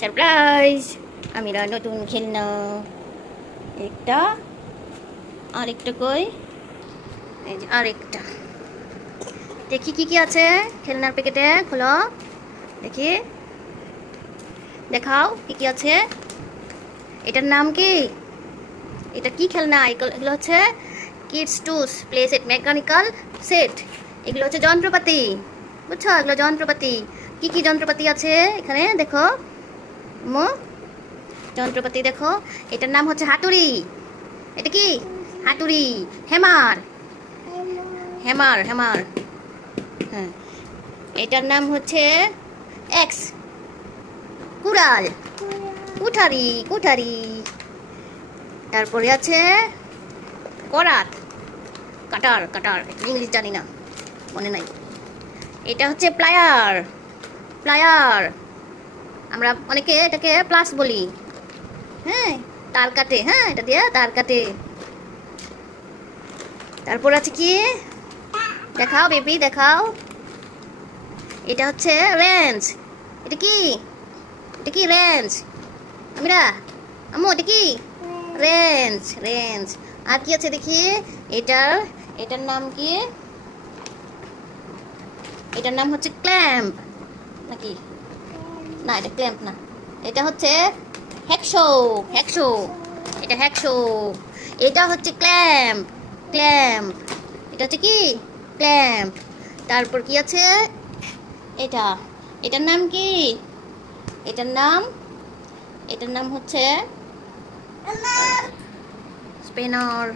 Surprise, আমিরা নতুন খেলনা একটা, আরেকটা কই, এই যে আরেকটা। দেখি কি কি আছে খেলনার প্যাকেটে, খোলো দেখি, দেখাও কি কি আছে। এটার নাম কি? এটা কি খেলনা? এগুলো হচ্ছে কিডস টুস প্লে সেট, মেকানিক্যাল সেট। এগুলো হচ্ছে যন্ত্রপাতি, বুঝছো? এগুলো যন্ত্রপাতি। কি কি যন্ত্রপাতি আছে এখানে দেখো মো, যন্ত্রপাতি দেখো। এটার নাম হচ্ছে হাতুড়ি। এটা কি? হাতুড়ি। Hammer, hammer, hammer. হ্যাঁ, এটার নাম হচ্ছে এক্স, কুড়াল, কুঠারি, কুঠারি। তারপরে আছে করাত, কাটার, কাটার। ইংলিশ জানি না, মনে নাই। এটা হচ্ছে প্লায়ার, প্লায়ার। আমরা অনেকে এটাকে প্লাস বলি। হ্যাঁ, তার কাটে। হ্যাঁ, এটা দিয়ে তার কাটে। তারপর আছে কি? দেখাও বেবি, দেখাও। এটা হচ্ছে রেঞ্জ। এটা কি? এটা কি? রেঞ্জ। আমিরা, আম্মু এটা কি? Range, range. আর কি আছে দেখি? এটার নাম কি? এটার নাম হচ্ছে ক্ল্যাম্প নাকি? না, এটা ক্ল্যাম্প না, এটা হচ্ছে হ্যাকশো, হ্যাকশো। এটা হ্যাকশো। এটা হচ্ছে ক্ল্যাম্প, ক্ল্যাম্প। এটা হচ্ছে কি? ক্ল্যাম্প। তারপর কি আছে? এটা, এটার নাম কি? এটার নাম হচ্ছে স্পেনার।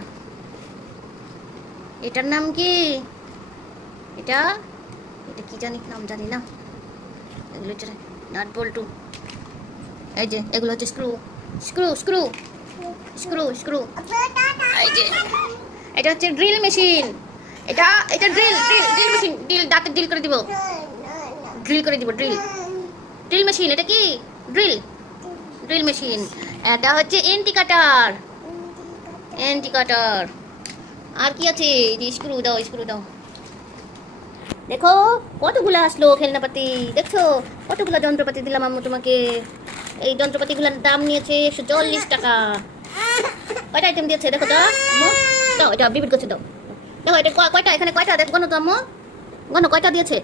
এটার নাম কি? এটা এটা কি জানি, নাম জানি না। এগুলো হচ্ছে নাট বল্টু। এই যে এগুলো হচ্ছে screw, screw, screw, screw, screw. এই যে এটা হচ্ছে ড্রিল মেশিন। এটা এটা drill, drill, drill machine. Drill, দাঁতে ড্রিল করে দিব, ড্রিল করে দিব, ড্রিল, ড্রিল মেশিন। এটা কি? Drill, drill machine. এটা হচ্ছে এন্টি কাটার, এন্টি কাটার। আর কি আছে? স্ক্রু দাও, স্ক্রু দাও। দেখো কতগুলো আসলো খেলনাপাতি, দেখছো কতগুলো যন্ত্রপাতি দিলাম আম্মু তোমাকে। এই যন্ত্রপাতিগুলোর দাম নিয়েছে 140 টাকা। কয়টা আইটেম দিয়েছে দেখো তো আম্মু? দাও, এটা বিবির কাছে দাও। দেখো এটা কয়টা, এখানে কয়টা দেখো, গনো তো আম্মু, গনো কয়টা দিয়েছে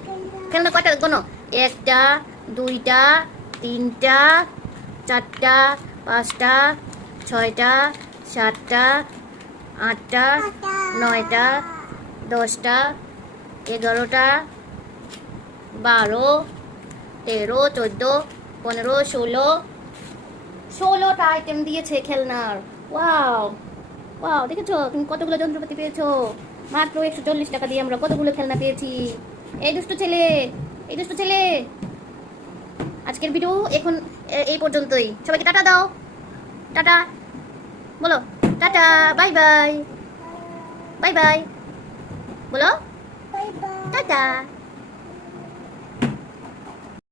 খেলনা, কয়টা গনো। একটা, দুইটা, তিনটা, চারটা, পাঁচটা, ছয়টা, সাতটা, আটটা, নয়টা, 10টা, 11টা, 12, 13, 14, 15, 16টা আইটেম দিয়েছে খেলনার। ওয়াও, ওয়াও, দেখেছো তুমি কতগুলো যন্ত্রপাতি পেয়েছো? মাত্র 140 টাকা দিয়ে আমরা কতগুলো খেলনা পেয়েছি। এই দুষ্ট ছেলে, এই দুষ্ট ছেলে। আজকের ভিডিও এখন এই পর্যন্তই। সবাইকে টাটা দাও, টাটা বলো, tata, bye bye, bye bye বলো, টাটা।